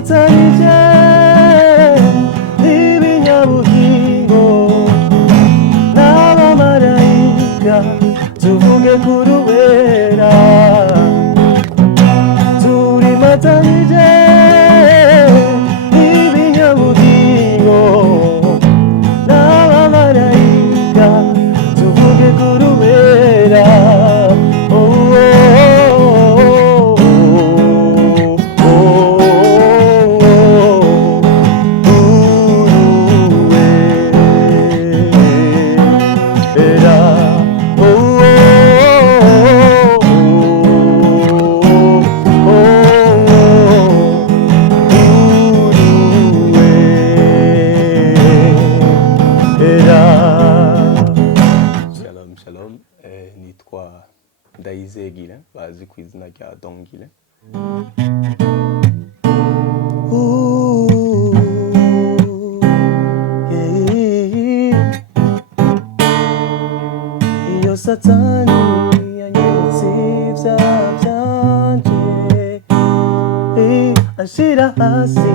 matanyije n'ibinyabugingo n'abamarayika tuvuge kurubera turi matanyije n'ibinyabugingo n'abamarayika tuvuge kurubera Guilain, bazi ku izina rya Don Guilain. Iyo satani yanyeretse ivyaha vyanje ashira hasi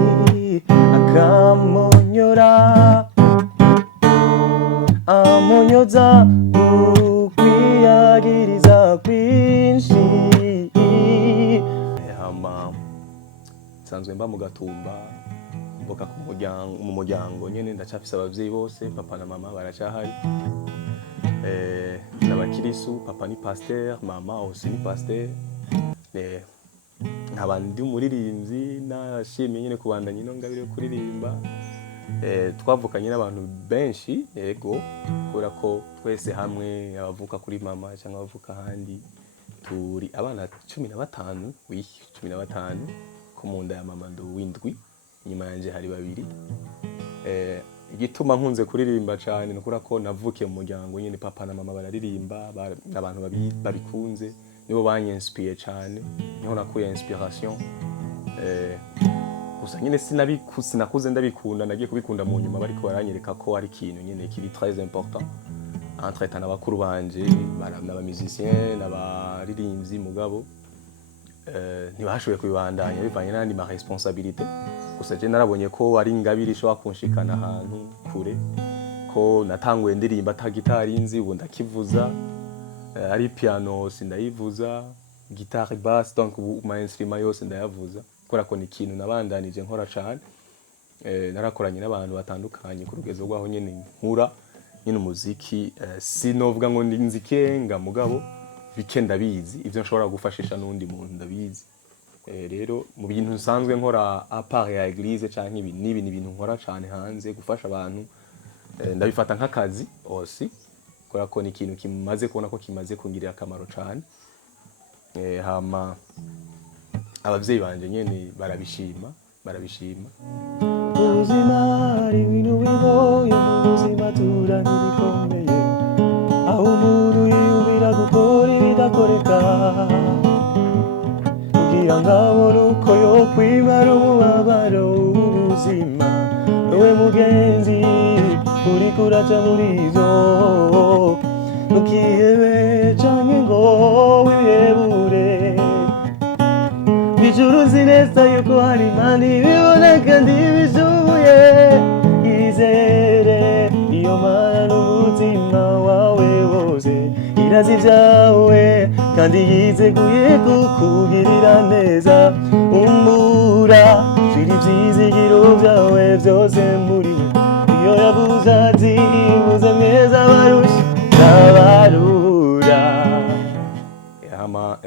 akamonyora amonyoza ukwiyagiriza kwinshi hama nsanzwe mba mu Gatumba mboka mu muryango nyene ndacafise abavyeyi bose papa na mama baracahari n'abakirisu papa ni pasteur mama aussi ni pasteur nkabandi umuririmbyi nashimye nyene kubandanya ino ngabire yo kuririmba twavukanye n'abantu benshi yego kubera ko twese hamwe abavuka kuri mama cyangwa abavuka handi turi abana 15 15 ko mu nda ya mama ndo windwi nyuma yanje hari babiri igituma nkunze kuririmba cyane nukura ko navukiye mu muryango nyene papa na mama bararirimba n'abantu babikunze nibo banyenspire cyane niho nakuye inspiration gusa nyine sinakuze ndabikunda nagiye kubikunda mu nyuma bariko baranyereka ko ari ikintu nyene kiri très important entre n'abakuru banje n'aba musiciens n'abaririmbyi mugabo ntibashoboye kubibandanya bivanye n'andi ma responsabilité gusa je narabonye ko ari ingabire ishobora kunshikana ahantu kure ko natanguye ndirimba ta gitari nzi ubu ndakivuza ari piano sindayivuza guitare basse donc ma instrument yose ndayavuza kora ko ni ikintu nabandanije nkora cyane narakoranye n'abantu batandukanye ku rugezo rwaho nyene nkura nyine umuziki sinovuga ngo nzikenga mugabo bike ndabizi ivyo nshobora gufashisha n'undi muntu ndabizi rero mu bintu nsanzwe nkora à part ya église canke ibi ni ibintu nkora cyane hanze gufasha abantu ndabifata nk'akazi aussi kora ko ni ikintu kimaze kubona ko kimaze kungirira akamaro cyane hama abavyeyi banje nyene barabishima ubuzima ari ibintu bigoye mu buzima tura ntibikomeye aho umuntu yiyumvira gukora ibidakoreka kugira ngo abone uko yokwimara umubabaro w'ubuzima wowe mugenzi uriko uraca muri ivyo ntukihebe canke ngo wihebure ijuru nzi neza yuko hari Imana ibibona kandi ibishoboye yizere iyo Mana n'umutima wawe wose irazi ibyawe kandi yizeguye kukugirira neza umura shira ivyizigiro vyawe vyose muri we iyo yavuze ati muze mweza abarusha n'abarura hama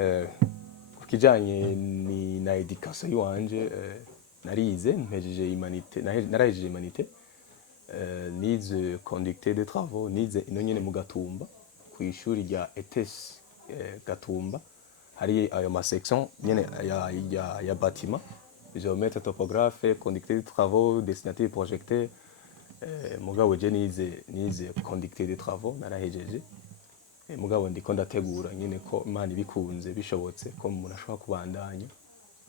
kijanye ni na education yiwanje narize mpejeje humanité nize conducteur de travaux nize ino nyene mu Gatumba ku ishuri rya ETS Gatumba hari ayo ma section nyene ya bâtiment géomètre topographe conducteur de travaux dessinateur projecteur mugabo je nize conducteur de travaux narahejeje mugabo ndiko ndategura nyene ko Imana ibikunze bishobotse ko umuntu ashobora kubandanya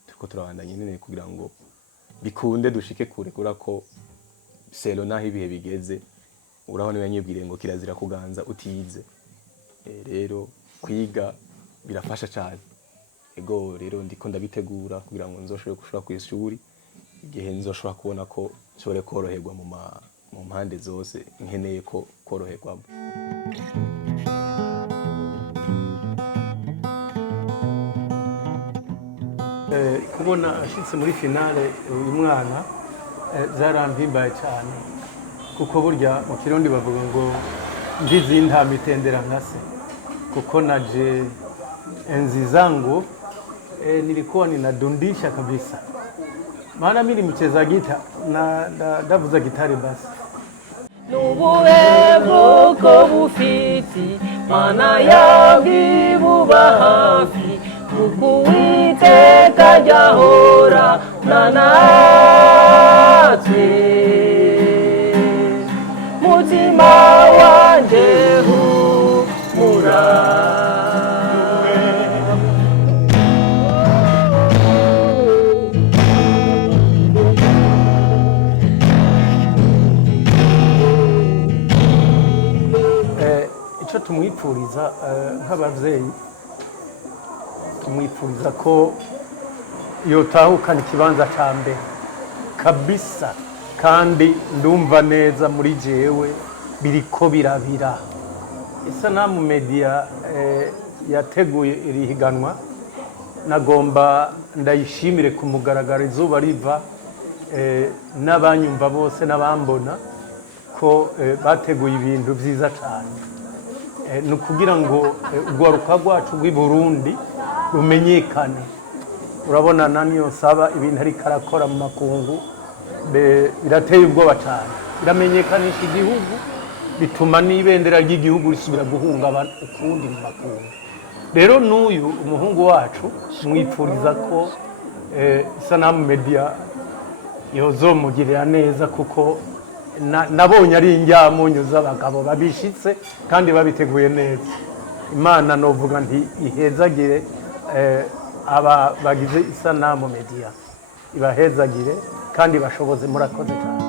turiko turabandanya nyene kugira ngo bikunde dushike kure kura ko selo naho ibihe bigeze urabona yanyibwiriye ngo kirazira kuganza utiyize rero kwiga birafasha cyane ego rero ndiko ndabitegura kugira ngo nzoshobore gushora ku ishuri igihe nzoshobora kubona ko nshobore koroherwa mu mpande zose nkeneye ko koroherwamo. Kubona ashitse muri finale uyu mwana zaramvimbaye cyane kuko burya mu Kirundi bavuga ngo ndizi ntama itendera nkase, kuko naje enzi zangu nilikuwa ninadundisha kabisa, maana mimi mcheza gita na ndavuza gitari basi. Nubuhe bwoko bufiti mana yawe buba hafi, kuko Uwiteka jahora nanatwe, mutima wanje humura. Icyo tumwipfuriza nk'abavyeyi, tumwipfuriza ko yotahukana ikibanza ca mbere kabisa, kandi ndumva neza muri jewe biriko birabira. Isanamu media yateguye iri higanwa, nagomba ndayishimire ku mugaragaro izuba riva, n'abanyumva bose n'abambona ko bateguye ibintu vyiza cyane. Ni ukugira ngo urwaruka rwacu rw'i Burundi rumenyekane. Urabona namyo nsaba ibintu ariko arakora mu makungu birateye ubwoba cyane, biramenyekanisha igihugu, bituma n'ibendera ry'igihugu risubira guhungabana ukundi mu makungu. Rero n'uyu umuhungu wacu mwipfuriza ko isanamu media yozomugirira neza, kuko nabonye ari injyamunyu z'abagabo babishitse kandi babiteguye neza. Imana novuga nti ihezagire aba bagize isanamu media, ibahezagire kandi bashoboze. Murakoze cyane.